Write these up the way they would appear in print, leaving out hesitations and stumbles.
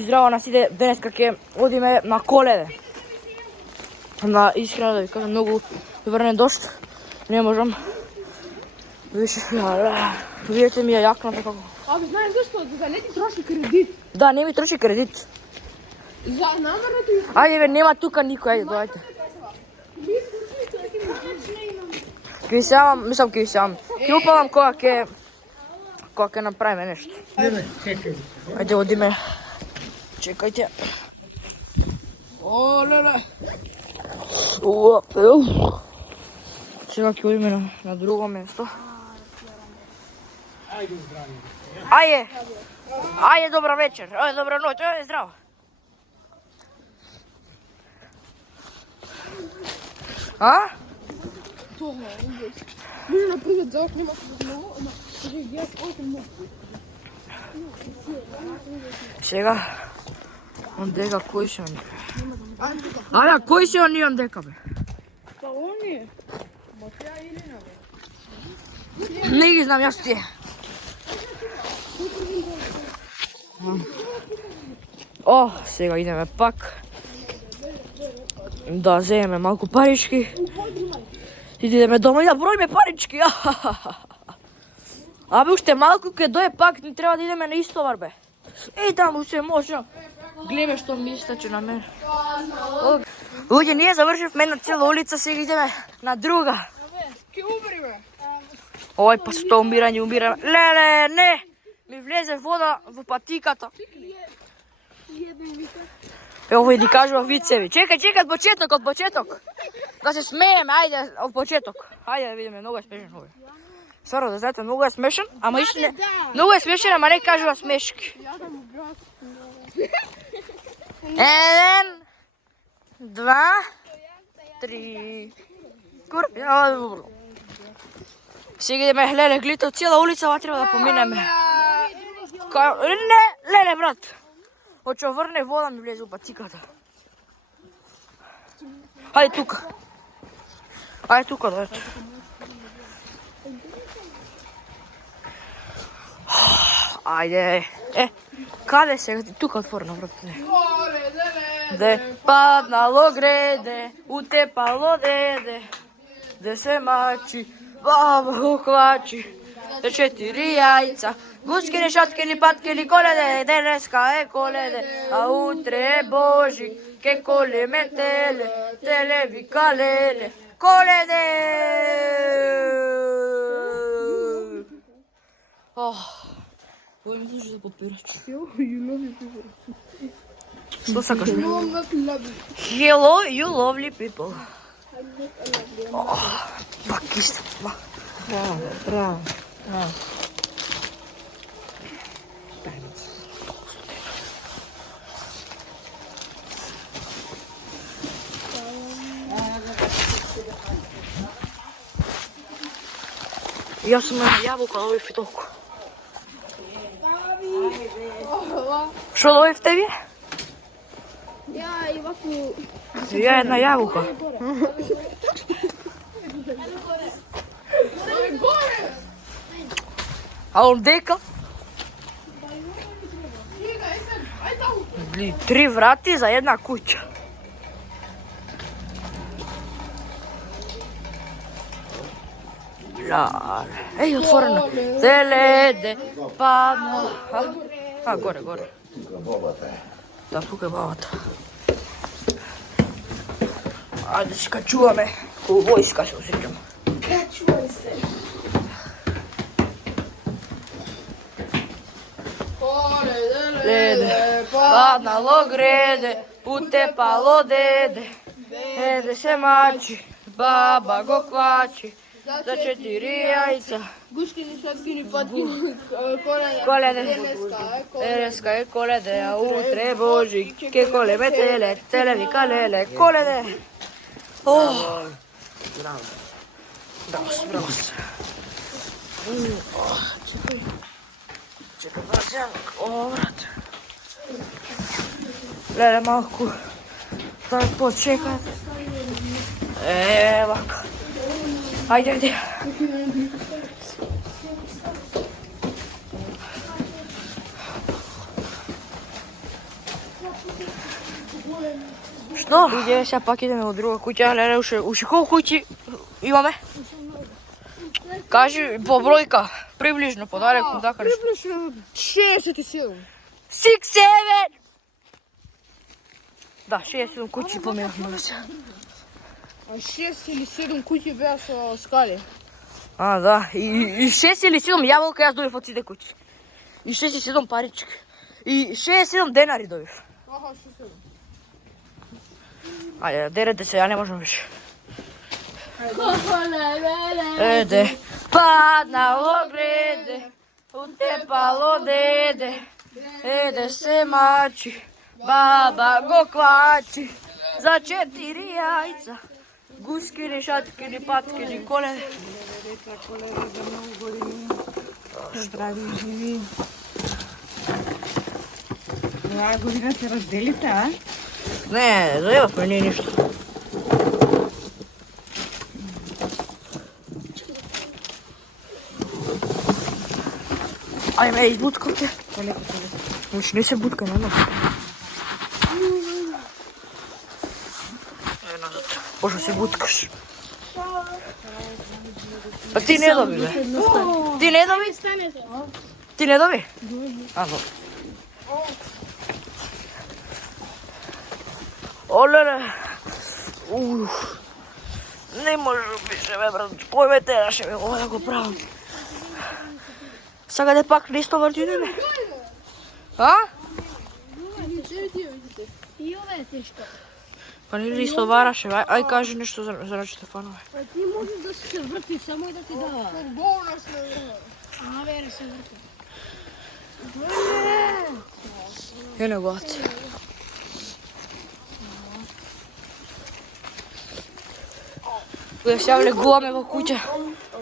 Здраво на сите, денеска ќе одиме на Коледе. На искрено да ви кажам, многу врне дошт. Не можам. Више, видете ми ја јакната како. Абе, знаеш зашто? Да не ти троши кредит. Да, не ми троши кредит. За намерното и... Ајде бе, нема тука никој, ајде, доајте. Ке се јавам, мислам ке се јавам. Ке упалам кога ќе направиме нешто. Ајде, одиме. Чекајте. О, леле. Сега ќе одиме на друго место. Ајде, добра вечер. Ајде, добра ноќ. Ајде, здраво. А? Това е ужас. Може да придат за нема много, ама ќе јас още много. Сега, дека кој се они? Ајде, кој се они он дека бе? Па они. Матија Илина бе. Не ги знам, јас тие. О, сега идеме пак да земеме малку парички. Идеме дома и да броиме парички. Абе, уште малку ке дое пак, не треба да идеме на истовар бе. Еј, таму се може. Глеме што ми истаче на мене. Луѓе, ние завршивме на цела улица, сега идеме на друга. Ке умри бе. Ој, па со тоа умирање. Леле, не! Ми влезе вода во патиката. Ово ни кажува вицеви. Чекај, од почеток. Да се смееме, ајде, од почеток. Ајде да видиме, многу е смешен овој. Стварно, да знаете, многу е смешен, ама иште не... Многу е смешен, ама не кажува смешки. 1, 2, 3... Кур... Сега идеме, леле, гледате, цела улица, ова треба да поминеме. Не, брат. Оче врне вода ми влезе у патиката. Ајде тука. Дојте. Ајде. Каде сега ти тука отворено, брат? Де паднало греде, утепало деде, де се мачи, баба го клачи, де 4 јајца, гускини, шаткини, паткини, коледе, денеска е Коледе, а утре е Божи, ке колеме теле вика леле, Коледе! Ој ми слушаш за подпирач. Што сакаш? Hello, you lovely people. Пак исто. Браво. Јас сум на јабука, ловив и толку. Што ловивте ви? Ја и ваку... Ја една јабука. А он дека? 3 врати за една куќа. Еј, отворено. Теледе, падна. Горе. Да, тука е бабата. Ајде се качуваме. Ко војска се осеќам. Качувај се. Леде, паднало греде, утепало деде, деде се мачи, баба го клачи, за 4 јајца. Гушкини, шаткини, паткини, Коледе, денеска е Коледе, а утре е Божи, ке колеме теле вика леле, Коледе. Браво. Чекай, брат. Леле, малку. Так, почекай. Вака. Ајде. Што? Иде, сега пак идеме од друга куќа, леле, уште колку куќи имаме? Кажи по бројка, приближно, подареко, така нешто. Приближно 67. 6-7! Да, 67 куќи поминавме веќе. А 6 или 7 куќи беа со скали. А, да. И 6 или 7 јаболка јас добив од сите куќи. И 6 и 7 парички. И 67 денари добив. Аха, 67. Ајде, дерете се, ја не можам више. Еде, паднало греде, утепало деде, еде се мачи, баба го клачи, за 4 јајца, гускини, шаткини, паткини, коледе. Здрави и живи. Оваа година се разделите, а? Не, заебавме ние ништо. Ајме, избуткам те. Колеко. Значи не се бутка, не назад. Е, назад. Пошо се буткаш. Па ти не доби, бе. Ти не доби? Ти не доби? А, добре. Олеле. Не може više, бе, брат. Кој ме тераше, бе, ова да го правам. Сега да пак листо врти, не? А? И ова е тешко. Па не листо вараше, бе. Ај кажи нешто за рачите фанове. А ти можеш да се врти, само да ти дава. Фургона сме. А, вере се врти. Ја не го аци. Ја се влегуваме во куќа.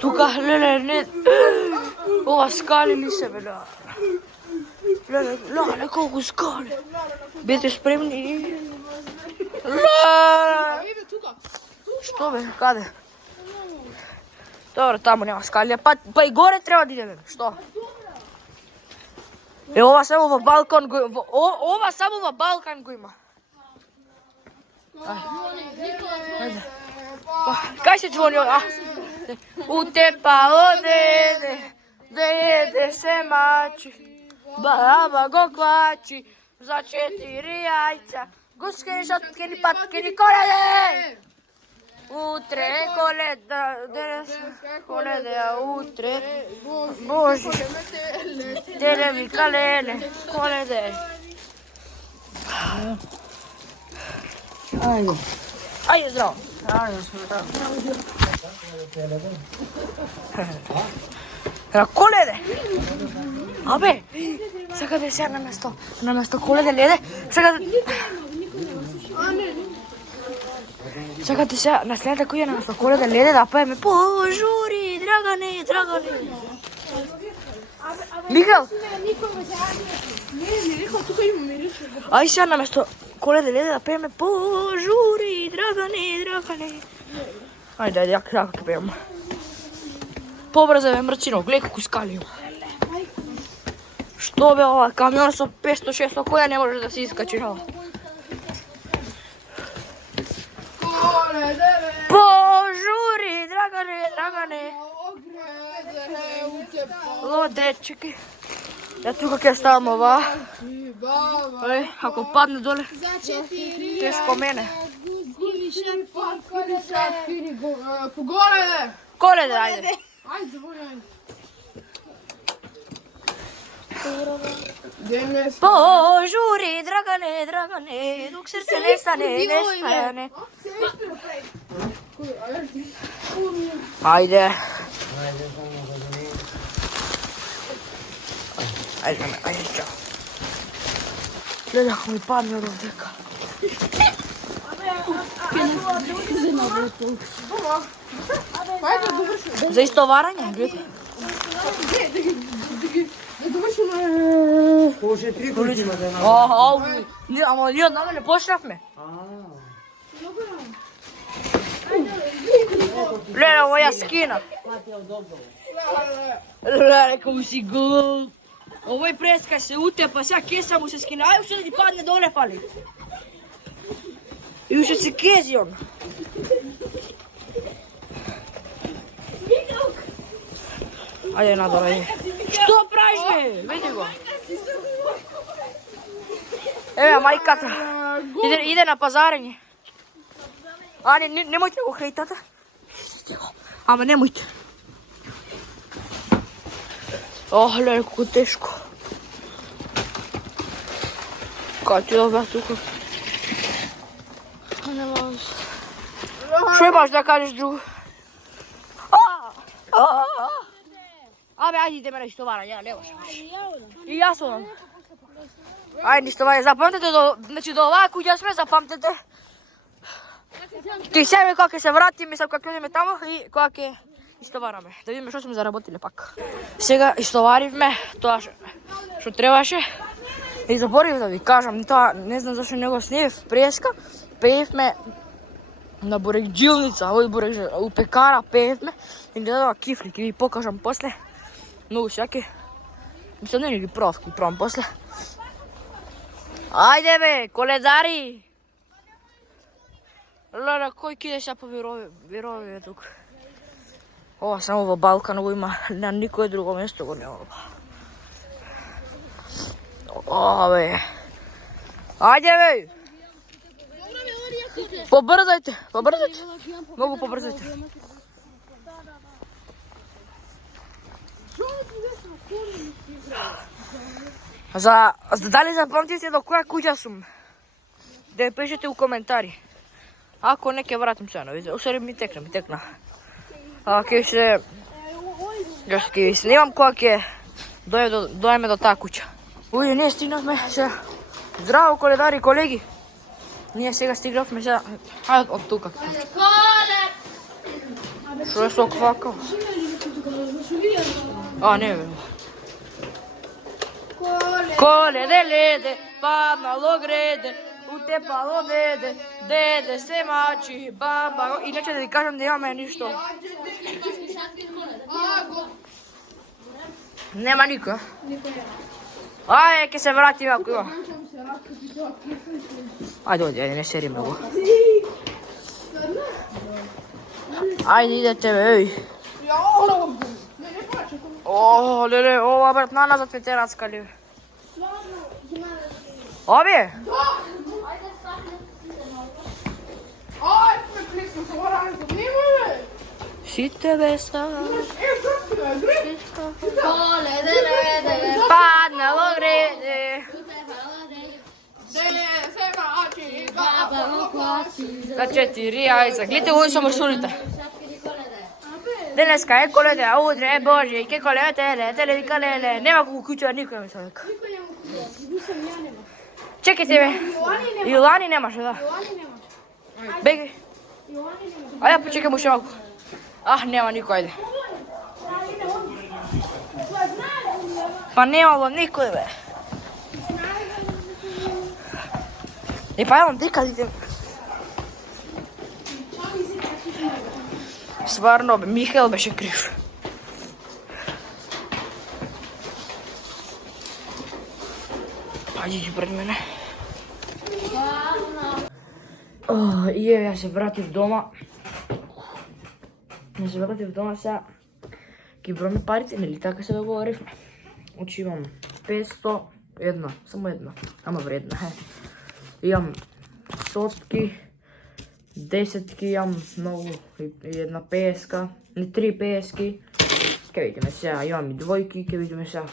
Тука, леле, не... Ова скали ли се, бе, леле, колку скали. Бете спремни. Леле! Иде тука. Што, бе, каде? Добро, таму нема скали, па и горе треба да идеме, што? Е, ова само во Балкан го... Ова само во Балкан го има. Ајде. Кај се звони ова? Утепало деде, деде се мачи, баба го клачи, за 4 јајца, гускини, шоткини, паткини, коледе! Утре е коледа, денес коледе, а утре, Божи, теле вика леле, коледе. Ајде. Ајде, здраво. Коледе! Абе, сега да сега на место коледе леде, сега да... Сега да сега на следната куја на место коледе леде да пееме пожури, Драгане, Драгане. Михаил! Не, рекол, тука има мирише. Ај сега на место коледе леде да пееме пожури, Драгане, Драгане. Ајде, ја како ќе пеем. Побрза бе мрчино, гледа колку скали има. Што бе ова, камион со 500-600 која не може да се искачи на ова. Коледе, бе. Пожури, Драгане, Драгане. Огреде, утепало. Лоде, чекай. Ја тука ќе ставам ова. И баба. Ај, ако падне доле, За 4 тешко мене. гускини, Паткини, шаткини, коледе. Коледе, ајде. Ајде, звони, Денес. Пожури, Драгане, Драгане, дук срце не стане, не стане. Ајде. Ајде, чао. Гледа како ми падне од овдека. Ајде, доврши. За истоварање, гледа. Да довршиме. Може 3 куќи има да Ама ние од наме не почнавме. Леле, ова ја скина. Леле, како си гуп. Овој преска се утепа, сега кеса му се скина, ај уште да ти падне доле фали. И уште се кези он. Ајде надолу, ајде. Што правиш бе? Види го. Еве мајката. Иде на пазарење. А немојте го хейтате. Ама немојте. Ох, леле, колку тешко. Кај ти да бе тука? Што имаш да кажеш друго? Абе, ајде идеме на истоварање, не може. И јас одам. Ајде истоварање, запамтете значи до оваа куќа сме, запамтете. Ти себе кога ќе се вратиме, кога ќе одиме тамо и кога ќе истовараме. Да видиме што сме заработиле пак. Сега истоваривме тоа што требаше. И заборив да ви кажам, тоа не знам зашто не го снимив преска. Пеевме на бурекџилница, овој у пекара пеевме и гледава кифли, ќе ви покажам после. Многу сјаки. Мислам не ги пробам после. Ајде бе, коледари! Леле, кој киде сега по вирови тук? Ова само во Балкан го има, на никое друго место го нема. Бе. Ајде бе! Побрзајте, Многу побрзајте. Дали запамтите до која куќа сум? Да ја пишете у коментари. Ако не, ќе вратим се на видео. Усари ми текна. Ќе ви снимам кога ќе дојдеме до таа куќа. Ујде, ние стигнавме се. Здраво, коледари, колеги. Ние сега стигнавме се. Ајде од тука. Што е со квакал? Не бе. Коледе леде, паднало греде, утепало деде, деде се мачи, баба... Иначе да ви кажам да имаме ништо. Нема никој. Ајде, ќе се вратиме ако има. Ајде, не сери многу. Ајде, идете бе, еј. О, леле, ова брат, наназад ме те рацкали. Обе? Сите беса. Паднало греде. На 4 јајца. Гледате кои се мрсулите. Денеска е коледе, а утре е Божи, ке коледе, теле, калеле. Нема колку куќа никој ми се века. Чекайте бе. Јолани немаше, да. Бегај. Ајде почекам уште малку. Нема никој, ајде. Па немало никој бе. И па јавам декадите. Сварно, Михаел беше крив. Ајде пред мене. И еве, ја се вратив дома. Сега ќе бројме парите, нели така се договоривме. Значи имам 501, само една, ама вредна. Имам сотки, 10-ки, имам многу, една песка, не 3 пески. Ке видиме сега, имам и двојки, ке видиме сега.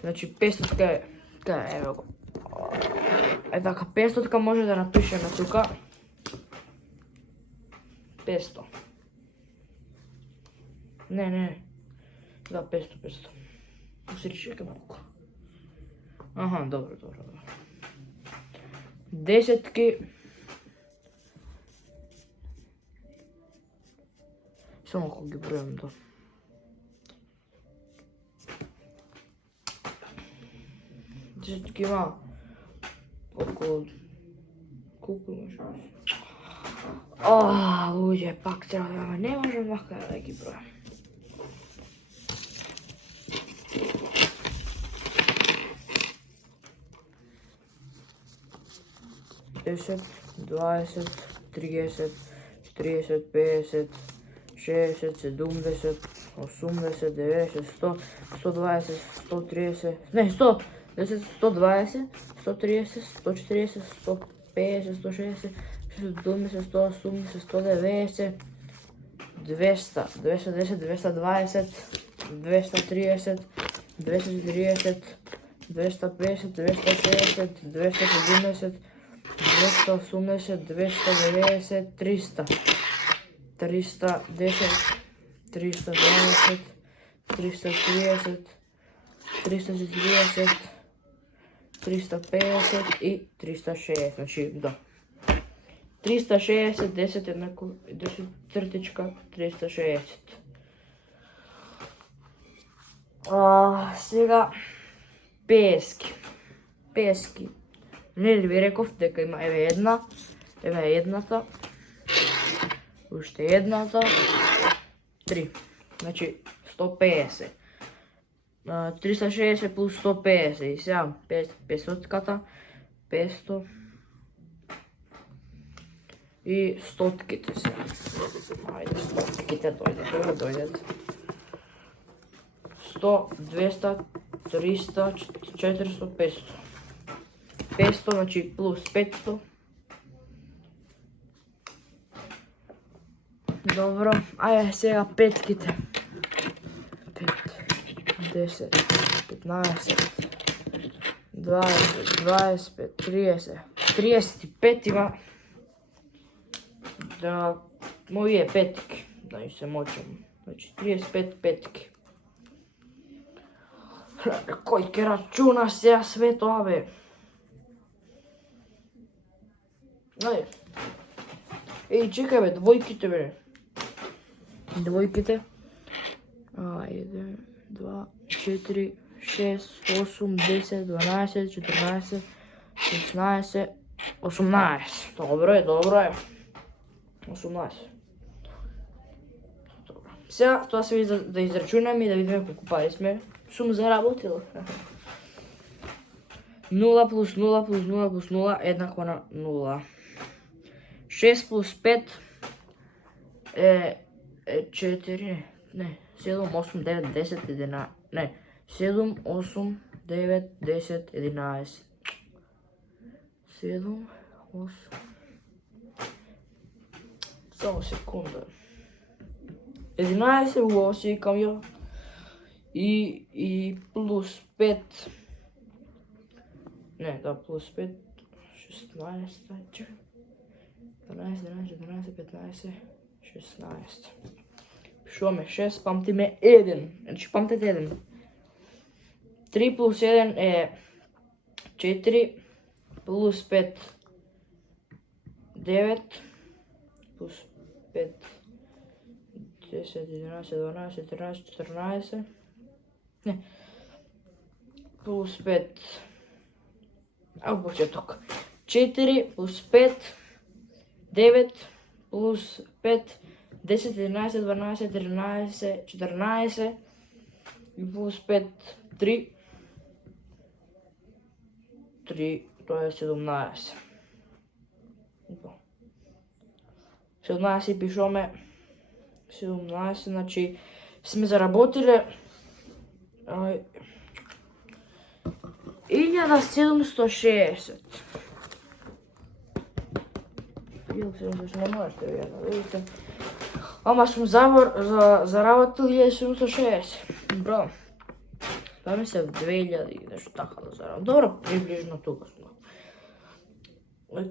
Значи 500-ка е, ево го. Така, 500-ка може да напишеме тука. 500. Не. Да, 500. Усри чека малку. Добро. 10-ки. Само ако ги бројам до. Десетки има околу... Колку имаш? Луѓе, пак треба да имаме. Не можем вака да ги бројам. 10, 20, 30, 40, 50, 60, 70, 80, 90, 100, 120, 130, не, 100, 10, 120, 130, 140, 150, 160, 170, 180, 190, 200, 210, 220, 230, 240, 250, 260, 270, 280, 290, 300, 310, 320, 330, 340, 350 и 360, значи да. 360, 10 еднакво, 10 цртичка, 360. Сега пески. Пески. Нели ви реков дека има еве една, еве едната, уште едната, 3. Значи 150. 360 плюс 150 и сега 500-ката, 500 и стотките сега. Ајде, стотките дојдат. 100, 200, 300, 400, 500. 500, значи плюс 500. Добро, ајде сега петките. 5, 10, 15, 20, 25, 30. 35 има. Да, моје петки, да ни се мочам. Значи 35 петки. Кој ќе рачуна сега све тоа, бе? Ајде. Еј, чекај, бе, двојките, бе. Двојките. Ајде, 2, 4, 6, 8, 10, 12, 14, 16, 18. Добро е, добро е. 18. Добро. Сега тоа се види да израчунам и да видиме колку пари сме. Сум заработила. 0 плюс 0 плюс 0 плюс 0 еднакво на 0. 6 плюс 5 е 4, не, 7, 8, 9, 10, 11, не, 7, 8, 9, 10, 11. 7, 8, само секунда. 11 убаво си викам ја. И плюс 5. Не, да, плюс 5. 16, чекай. 12, 11, 14, 15, 16. Пишуваме 6, памтиме 1. Значи памтете 1. 3 плюс 1 е 4. Плюс 5 9. Плюс 5 10, 11, 12, 13, 14. Не. Плюс 5. Ау, почеток. 4 плюс 5 9 плюс 5 10, 11, 12, 13, 14 и плюс 5 3. 3, тоа е 17. 17 пишоме 17, значи сме заработиле 1760. 1760 не можеш да видите. Ама сум заработил 1760. Браво. Тоа ми се 2000 нешто така да заработил. Добро, приближно тука сум.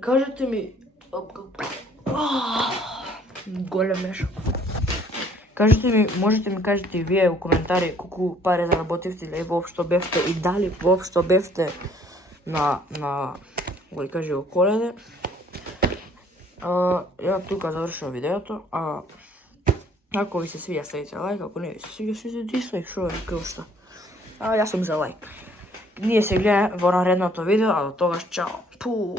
Кажете ми голем мешок. Кажете ми, можете ми кажете и вие у коментари колку пари заработивте или воопшто бевте и дали воопшто бевте на го кажи во Коледе. Ја тука завршувам видеото, ако ви се свиѓа ставите лайк, ако не ви се свиѓа свиѓа дислайк, шо е како што. Јас сум за лайк. Ние се гледаме во наредното видео, а до тогаш чао. Пу.